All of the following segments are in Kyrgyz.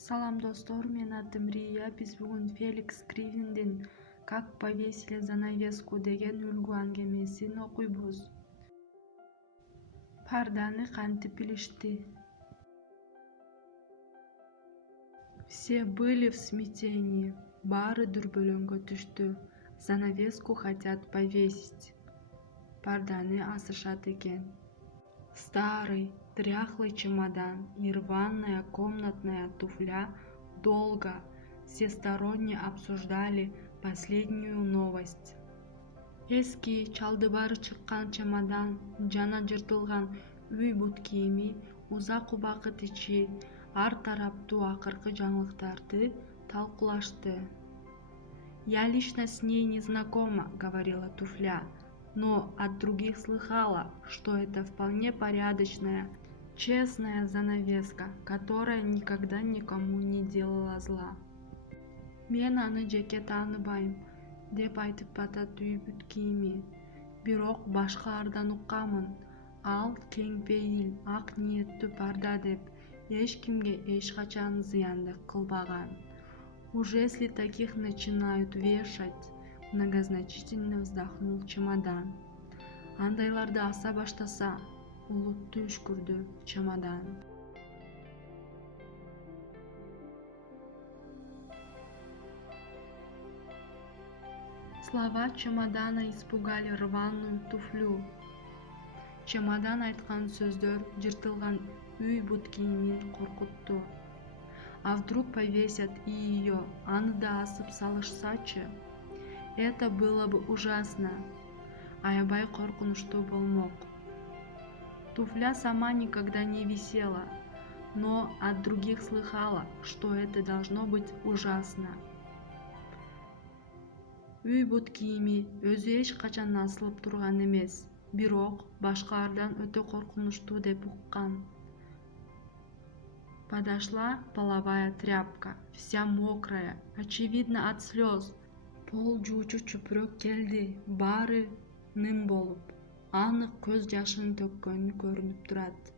Салам достор, мен атым Рия. Биз бүгүн Феликс Кривиндин «Как повесили занавеску» деген үлгү аңгемесин окуйбуз. Парданы кантип илишти? Все были в смятении. Баары дүрбөлөңгө түштү. Занавеску хотят повесить. Парданы асышат экен. Старый, дряхлый чемодан и рваная комнатная туфля долго, всесторонне обсуждали последнюю новость. Эски чалдыбары чыккан чемодан жана жыртылган үй бут кийими узак убакыт ичи ар тараптуу акыркы жаңылыктарды талкуулашты. «Я лично с ней не знакома», — говорила туфля, но от других слыхала, что это вполне порядочная, честная занавеска, которая никогда никому не делала зла. «Мен аны жеке тааныбайм», — деп айтып атат үй бүт кийими. Бирок башкалардан укканмын. Ал кең пейил, ак ниеттүү парда деп эч кимге эч качан зыяндык кылбаган. Уж если таких начинают вешать, многозначительно вздохнул чемодан. Андайларды аса баштаса, улутту үшкүрдү чемодан. Слова чемодана испугали рваную туфлю. Чемодан айткан сөздөр жыртылган үй бут кийимин коркутту. А вдруг повесят и ее, аны да асып салышсачы? Это было бы ужасно. Аябай коркунучтуу болмок. Туфля сама никогда не висела, но от других слыхала, что это должно быть ужасно. Үй бут кийими өзү эч качан асылып турган эмес, бирок башкалардан өтө коркунучтуу деп уккан. Подошла половая тряпка, вся мокрая, очевидно от слез. Пол жуучу чүпүрөк келди, баары ным болуп, анык көз жашын төккөнү көрүнүп турат.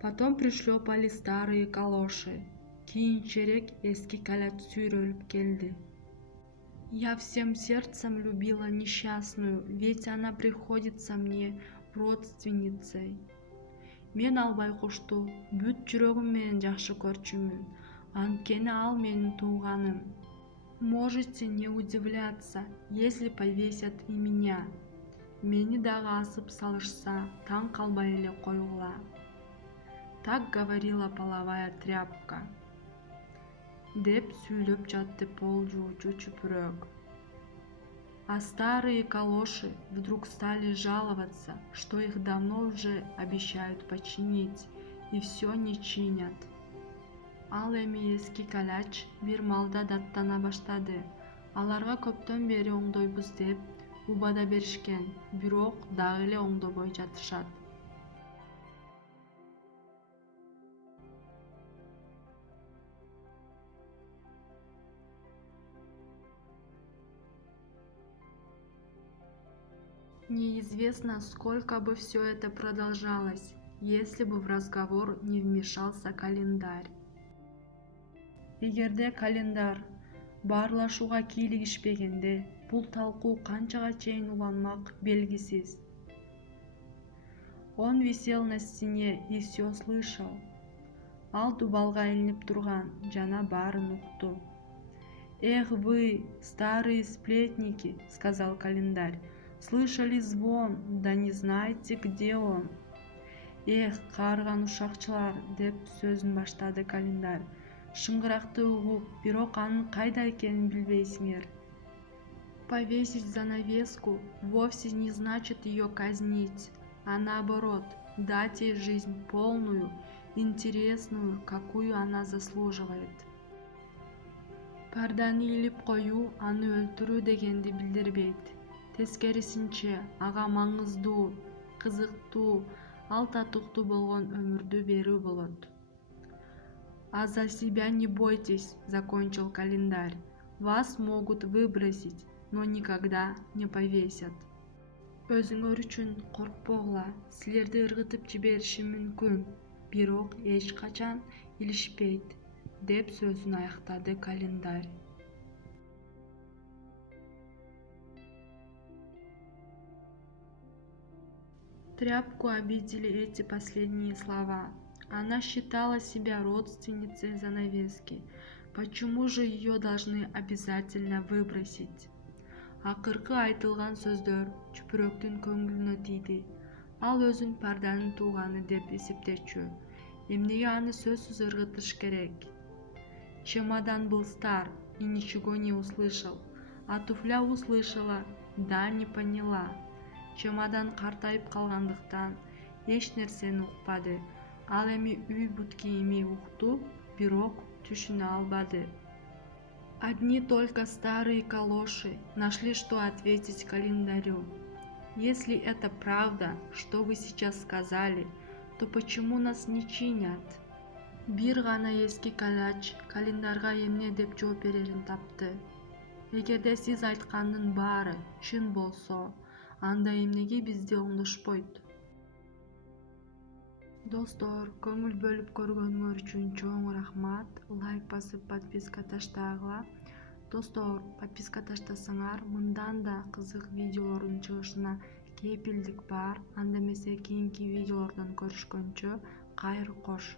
Потом пришлепали старые калоши. Кийинчерээк эски каляч сүйрөлүп келди. Я всем сердцем любила несчастную, ведь она приходится мне родственницей. Мен ал байкушту бүт жүрөгүм менен жакшы көрчүмүн, анткени ал менин тууганым. Можете не удивляться, если повесят и меня. Мени дагы асып салышса, таң калбай эле койгула. Так говорила половая тряпка. Деп сүйлөп жатты пол жуучу чүпүрөк. А старые калоши вдруг стали жаловаться, что их давно уже обещают починить, и все не чинят. Ал эми эски каляч бир малда даттана баштады. Аларга көптөн бери оңдойбуз деп убада беришкен, бирок дагы эле оңдобой жатышат. Неизвестно, сколько бы все это продолжалось, если бы в разговор не вмешался календарь. Эгерде календар баарлашууга кийлигишпегенде, бул талкуу канчага чейин уланмак белгисиз. Он висел на стене и все слышал. Ал дубалга илинип турган жана баарын укту. «Эх вы, старые сплетники», — сказал календарь, — «слышали звон, да не знаете, где он». «Эх, каарыган ушакчылар», — деп сөзүн баштады календарь, — «шыңгыракты угуп, бирок анын кайда экенин билбейсиңер». Повесить занавеску вовсе не значит ее казнить, а наоборот, дать ей жизнь полную, интересную, какую она заслуживает. Парданы илип коюу аны өлтүрүү дегенди билдирбейт. Тескерисинче, ага маңыздуу, кызыктуу, ал татыктуу болгон өмүрдү берүү болот. А за себя не бойтесь, закончил календарь. Вас могут выбросить, но никогда не повесят. Өзүңөр үчүн коркпогула, силерди ыргытып жибериши мүмкүн. бирок эч качан илишпейт, деп сөзүн аяктады Календарь. Тряпку обидели эти последние слова. Она считала себя родственницей занавески. Почему же ее должны обязательно выбросить? Акыркы айтылган сөздөр чүпүрөктүн көңүлүнө тийди. Ал өзүн парданын тууганы деп эсептечү. Эмнеге аны сөзсүз ыргытыш керек? Чемодан был стар и ничего не услышал, а туфля услышала, да не поняла. Чемодан картайып калгандыктан эч нерсени укпады. Ал эми үй бут кийими укту, бирок түшүнө албады. Одни только старые калоши нашли, что ответить Календарю. Если это правда, что вы сейчас сказали, то почему нас не чинят? Бир гана эски калач Календарга эмне деп жооп берерин тапты. Эгерде сиз айткандын баары чын болсо, анда эмнеге бизде оңдошпойт? Достор, көңүл бөлүп көргөнүңөр үчүн чоң рахмат. Лайк басып подписка таштагыла. Достор, подписка таштасаңар, мындан да кызык видеолордун чыгышына кепилдик бар. Анда эмесе кийинки видеолордон көрүшкөнчө кайыр кош.